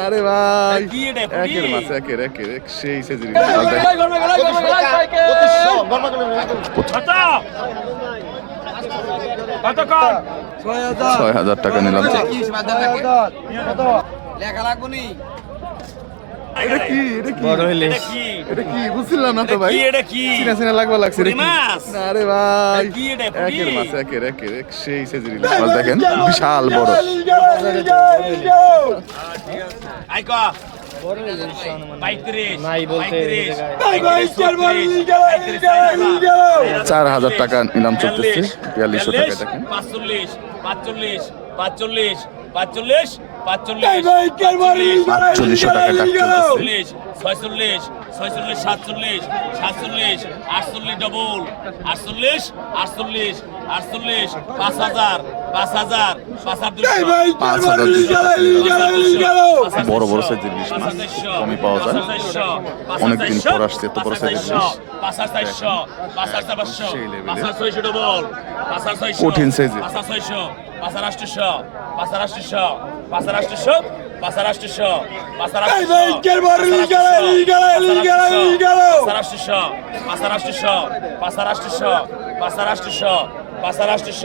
আরে ভাই কি এটা, পুঁটি? একের মাছ একের একের এক সেই সেজরি কত কত কর ছয় হাজার টাকা নিলাম লেখা লাগবো নি এটা কি? এটা কি? কি? এটা কি? বুঝছিলাম না তো ভাই। এটা কি? চিনা চিনা লাগবা লাগছে এটা কি? আরে ভাই। এটা কি? এটা, একের মাছ একের একের এক সেই সেজরি মাছ দেখেন? বিশাল বড়। পঁয়ত্রিশ। চার হাজার টাকা নিলাম চলতেছে বিয়াল্লিশশো টাকা দেখেন। পাঁচচল্লিশ পাঁচচল্লিশ পাঁচচল্লিশ। পাঁচচল্লিশ পাঁচচল্লিশ টাক চল্লিশ ছয়চল্লিশ ছয়চল্লিশ সাতচল্লিশ সাতচল্লিশ আটচল্লিশ ডবল আটচল্লিশ আটচল্লিশ আটচল্লিশ পাঁচ হাজার পাঁচ হাজার পাঁচ হাজার বড় বড় সাইজের ইলিশ মাছ কমই পাওয়া যায় অনেকদিন পর আসছে এত বড় সাইজের ইলিশ কঠিন সাইজের পাঁচারাষ্ট্র পাঁচারাষ্ট্র পাঁচারাষ্ট্র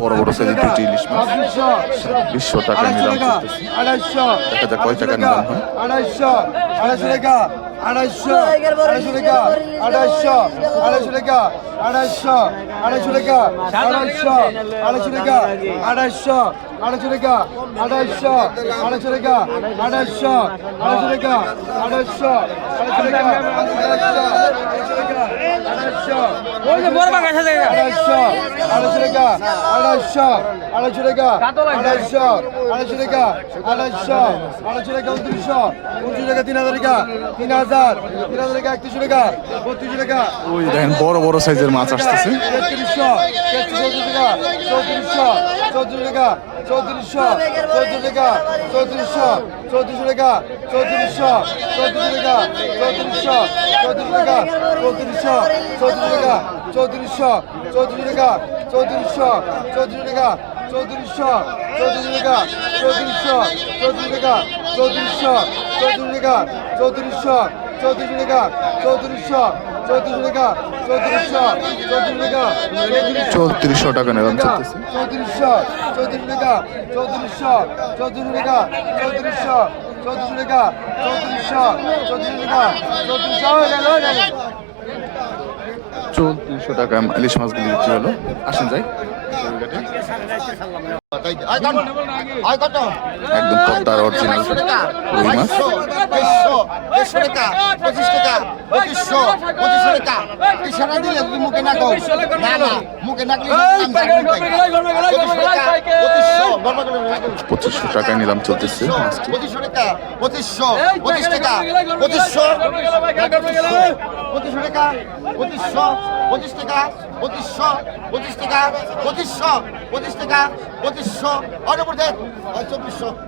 বড় বড় সাইজের দুটি ইলিশ মাছ বিশশো টাকা নিলাম দেখা যাক কয় টাকা নিলাম হয় আড়াইশো আড়াইশো টাকা আড়াইশো আড়াইশো টাকা আড়াইশো আড়াইশো টাকা আড়াইশো আড়াইশো টাকা আড়াইশো আড়াইশো টাকা আড়াইশো আড়াইশো টাকা আড়াইশো আড়াইশো টাকা আড়াইশো আড়াইশো টাকা আড়াইশো আড়াইশো টাকা আড়াইশো টাকা আড়াইশো ওই যে বড় বাগান আছে আড়াইশো আড়াইশো টাকা আড়াইশো আড়াইশো টাকা আড়াইশো আড়াইশো টাকা আড়াইশো আড়াইশো টাকা উনত্রিশশো উনত্রিশ টাকা তিন হাজার টাকা তিন হাজার তিন হাজার টাকা একত্রিশশো টাকা বত্রিশশো টাকা। ওই দেখেন বড় বড় সাইজের মাছ আসতেছে। তেত্রিশশো তেত্রিশ টাকা চৌত্রিশশো চৌত্রিশ টাকা চৌত্রিশশো চৌত্রিশ টাকা চৌত্রিশশো চৌত্রিশ টাকা চৌত্রিশশো চৌত্রিশ টাকা চৌত্রিশশো চৌত্রিশ টাকা চৌত্রিশশো চৌত্রিশ টাকা চৌত্রিশশো চৌত্রিশ টাকা চৌত্রিশশো চৌত্রিশ টাকা চৌত্রিশশো চৌত্রিশ টাকা চৌত্রিশশো চৌত্রিশ টাকা চৌত্রিশশো চৌত্রিশ টাকা চৌত্রিশশো চৌত্রিশ টাকা চৌত্রিশশো চৌত্রিশ টাকা চৌত্রিশশো চৌত্রিশ টাকা চৌত্রিশশো টাকা নিলাম চৌত্রিশশো চৌত্রিশ টাকা চৌত্রিশশো চৌত্রিশ টাকা চৌত্রিশশো চৌত্রিশ টাকা চৌত্রিশশো চৌত্রিশ টাকা চৌত্রিশশো চৌত্রিশশো টাকা ইলিশ মাছগুলি বিক্রি হলো আসেন যাই একদম পদ্মার অরিজিনাল রুই মাছ দেড়শো টাকা পঁচিশ টাকা পঁচিশশো পঁচিশশো টাকা ইশারা দিলে মুখে না মুখে না পঁচিশশো টাকা নিলাম চলতেছে পঁচিশশো পঁচিশ টাকা পঁচিশশো পঁচিশ টাকা পঁচিশশো পঁচিশ চব্বিশশো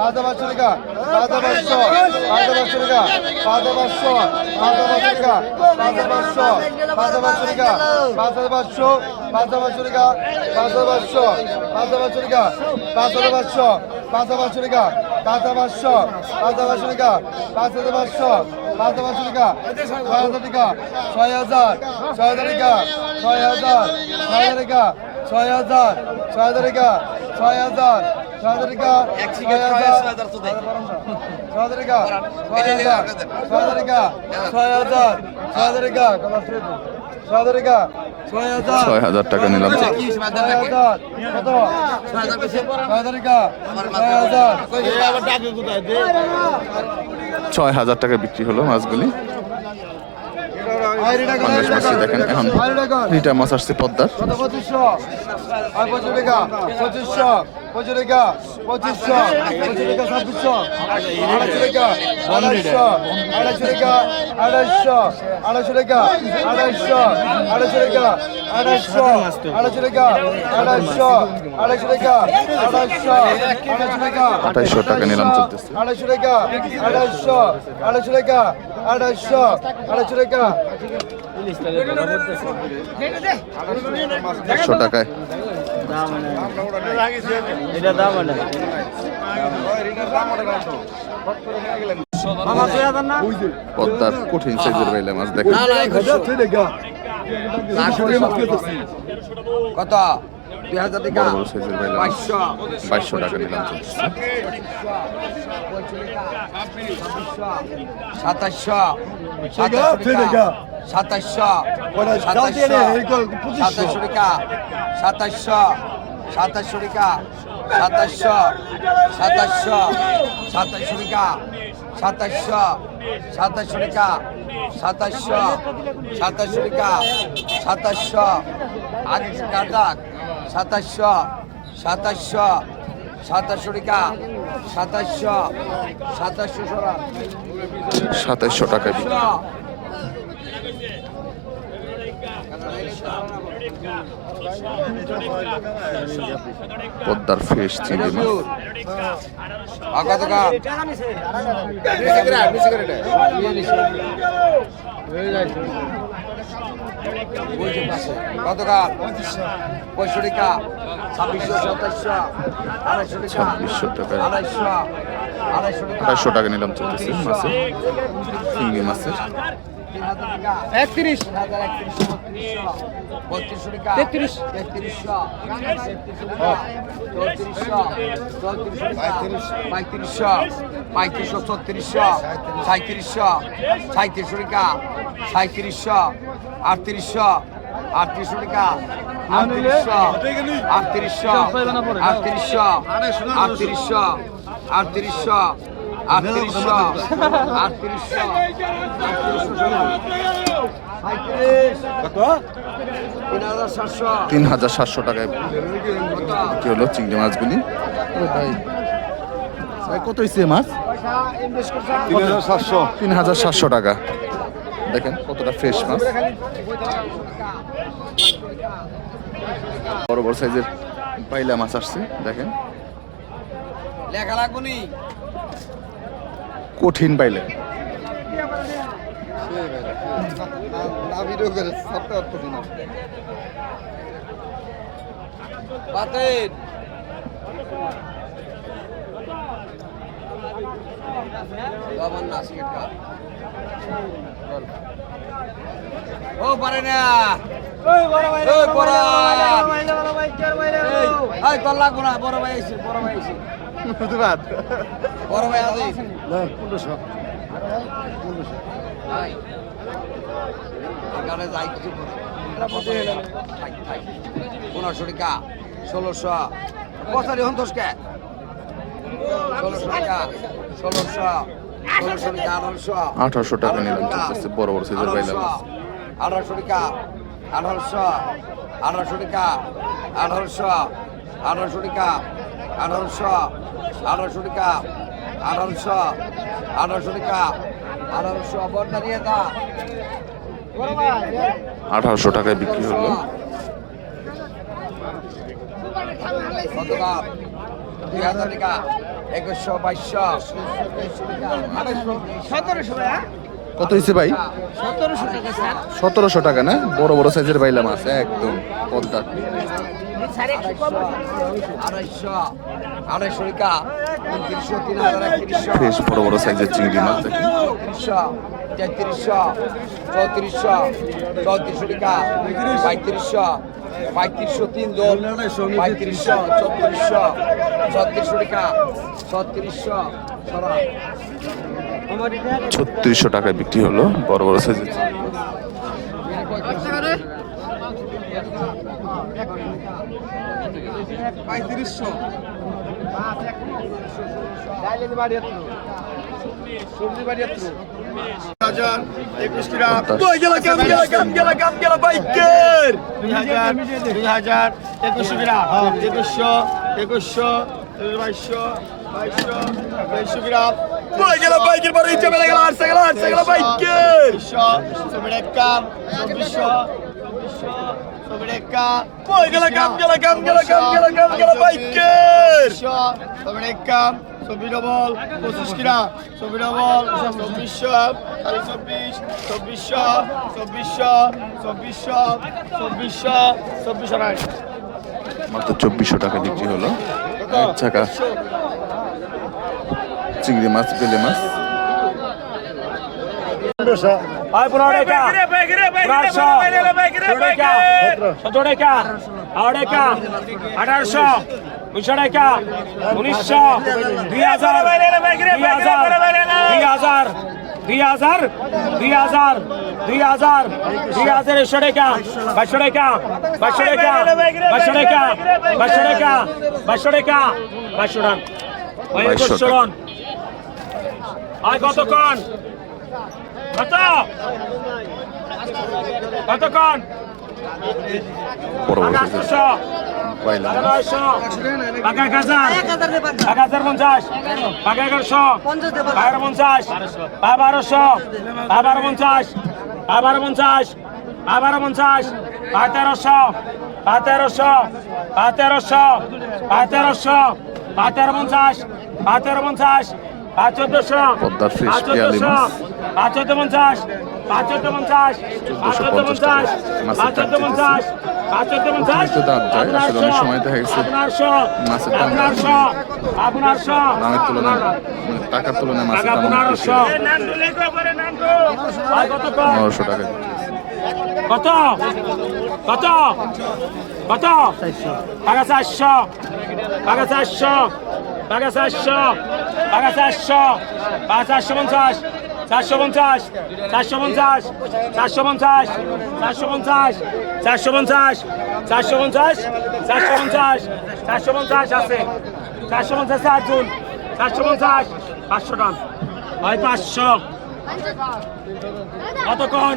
পাঁচ হাজার পাঁচশো টাকা পাঁচ হাজার পাঁচশো পাঁচ হাজার পাঁচশো টাকা পাঁচ হাজার পাঁচশো পাঁচ হাজার পাঁচশো টাকা পাঁচ হাজার পাঁচশো পাঁচ হাজার পাঁচশো টাকা পাঁচ হাজার পাঁচশো পাঁচ হাজার পাঁচশো টাকা পাঁচ হাজার পাঁচশো পাঁচ হাজার পাঁচশো টাকা পাঁচ হাজার পাঁচশো পাঁচ হাজার পাঁচশো টাকা পাঁচ হাজার পাঁচশো পাঁচ হাজার পাঁচশো টাকা পাঁচ হাজার পাঁচশো পাঁচ হাজার পাঁচশো টাকা ছয় হাজার টাকা ছয় হাজার ছয় হাজার টাকা ছয় হাজার ছয় হাজার টাকা ছয় হাজার ছয় হাজার টাকা ছয় হাজার ছয় হাজার টাকা নিলাম। ছয় হাজার টাকা বিক্রি হলো মাছগুলি। পাঙ্গাস মাছটি দেখেন এখন রিটা মাছ আসছে পদ্মার পঁচিশ টাকা টাকা ছাব্বিশশো আড়াইশো টাকা আড়াইশো আড়াইশো টাকা আড়াইশো আড়াইশো টাকা আড়াইশো টাকা একশো টাকায়। পদ্মার কঠিন সাইজের বাইলে মাছ দেখেন। কত? বড় বড় সাইজের পাঁচশো বাইশশো। টাকা নিলাম সাতাশশো। সাতাশশো সাতাশশো। টাকা। সাতাশশো। সাতাশশো টাকা। সাতাশশো। সাতাশশো। সাতাশশো টাকা। সাতাশশো। সাতাশশো টাকা। সাতাশশো। সাতাশশো টাকা। সাতাশশো। আগে কাটাক সাতাশশো সাতাশশো সাতাশশো টাকা সাতাশশো সাতাশশো টাকায় বিক্রি। পদ্মার ফ্রেশ চিংড়ি মাছ। কত পঁয়ষট্টি কা ছাব্বিশশো সাতাশশো আড়াইশো টাকা ছাব্বিশশো টাকায় আড়াইশো আড়াইশো টাকা। আড়াইশো টাকা নিলাম চলতেছে মাসে চিংড়ি মাছের। একত্রিশ তেত্রিশ পঁয়ত্রিশশো পঁয়ত্রিশশো ছত্রিশশো সাঁত্রিশশো সাঁত্রিশশো টাকা সাঁত্রিশশো আটত্রিশশো আটত্রিশশো টাকা আটত্রিশশো আটত্রিশশো আটত্রিশশো আটত্রিশশো আটত্রিশশো আটত্রিশশো আটত্রিশশো তিন হাজার সাতশো টাকায় বিক্রি হলো চিংড়ি মাছগুলি? কত হয়েছে মাছ? তিন হাজার সাতশো। তিন হাজার সাতশো টাকা। দেখেন কতটা ফ্রেশ মাছ। বড় বড় সাইজের পাইলা মাছ আসছে দেখেন। লেখা লাগবো কঠিন পাইলে। পারে না। ওই তোর লাগবো না বড় ভাই আইছে বড় ভাই আইছে বড় ভাই আছে পনেরোশো। ভাই এখানে যাই কিছু পনেরোশো টাকা ষোলোশো। বছরই সন্তোষকে ষোলোশো টাকা ষোলোশো। ষোলোশো টাকা আঠারোশো। আঠারোশো টাকা নিলাম বড় বড় সাইজের পাইলা মাছ আঠারোশো টাকা আঠারোশো। আঠারোশো টাকা আঠারোশো। আঠারোশো টাকা আঠারোশো আঠারোশো টাকা আঠারোশো আঠারোশো টাকা আঠারোশো নিয়ে দা। আঠারোশো টাকায় বিক্রি হলো। কত দাম? দুই হাজার টাকা একুশশো বাইশশো সতেরোশো কত হয়েছে ভাই? সতেরোশো টাকা সতেরোশো টাকা না? বড় বড় সাইজের বাইলা মাছ একদম পদ্মার। আড়াইশো আড়াইশো টাকা উনত্রিশশো তিন হাজার বড় বড় সাইজের চিংড়ি মাছ দেখেন। চৌত্রিশশো তেত্রিশশো চৌত্রিশশো চৌত্রিশশো টাকা পঁয়ত্রিশশো পঁয়ত্রিশশো তিন জন পঁয়ত্রিশশো চৌত্রিশশো ছত্রিশশো টাকা ছত্রিশশো ছত্রিশশো টাকায় বিক্রি হলো বড় বড় সাইজের পঁয়ত্রিশশো একুশশো একুশশো বাইশশো বাইশশো বাইশশো গ্রাম Vai che la vai che Marizia me la galassia, galassia, che la vai che! Bisciò, bisciò, bisciò, bisciò, bisciò, bisciò, চব্বিশ ডবল পঁচিশ কিনা চব্বিশ ডবল চব্বিশশো চারি চব্বিশ চব্বিশশো চব্বিশশো চব্বিশশো চব্বিশশো চব্বিশশো মাত্র চব্বিশশো টাকা বিক্রি হলো এক টাকা চিংড়ি মাছ বেলে মাছ আঠারোশো উনিশশো টাকা উনিশশো দুই হাজার দুই হাজার দুই হাজার দুই হাজার দুই হাজার দুই হাজার একশো টাকা বাইশশো টাকা বাইশশো টাকা বাইশশো টাকা বাইশশো টাকা বাইশশো টাকা বাইশশো টাকা বাইশশো টাকা। রান আয় কতক্ষণ কত কতক্ষণ আঠাশশো এগারোশো এক এক হাজার এক হাজার পঞ্চাশ এক এগারোশো বারো পঞ্চাশ বারোশো বারো পঞ্চাশ বারো পঞ্চাশ বারো পঞ্চাশ তেরোশো তেরোশো তেরোশো তেরোশো তেরো পঞ্চাশ তেরো পঞ্চাশ পদ্মার ফিশ পেয়ালি মাছ পাঁচশো পঞ্চাশ পাঁচশো পঞ্চাশ পাঁচশো পঞ্চাশ পাঁচশো পঞ্চাশ পাঁচশো দাম যায় আসলে অনেক সময় দেখা গেছে মাছের দাম দামের তুলনায় মানে টাকার তুলনায় মাছের দাম নশো টাকা। কত? কত? কত? টাকা চারশো। টাকা চারশো। টাকা চারশো। টাকা চারশো টাকা চারশো পঞ্চাশ চারশো পঞ্চাশ চারশো পঞ্চাশ চারশো পঞ্চাশ চারশো পঞ্চাশ চারশো পঞ্চাশ চারশো পঞ্চাশ চারশো পঞ্চাশ চারশো পঞ্চাশ আছে। চারশো পঞ্চাশ চারজন চারশো পঞ্চাশ, পাঁচশো টান। হয় পাঁচশো। কতক্ষণ?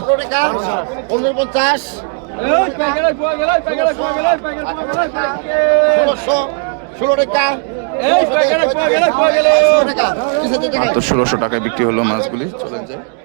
পনেরো টাকা পনেরো ষোলোশো ষোলো টাকা। ষোলো ষোলোশো টাকায় বিক্রি হলো মাছগুলি। চলে যায়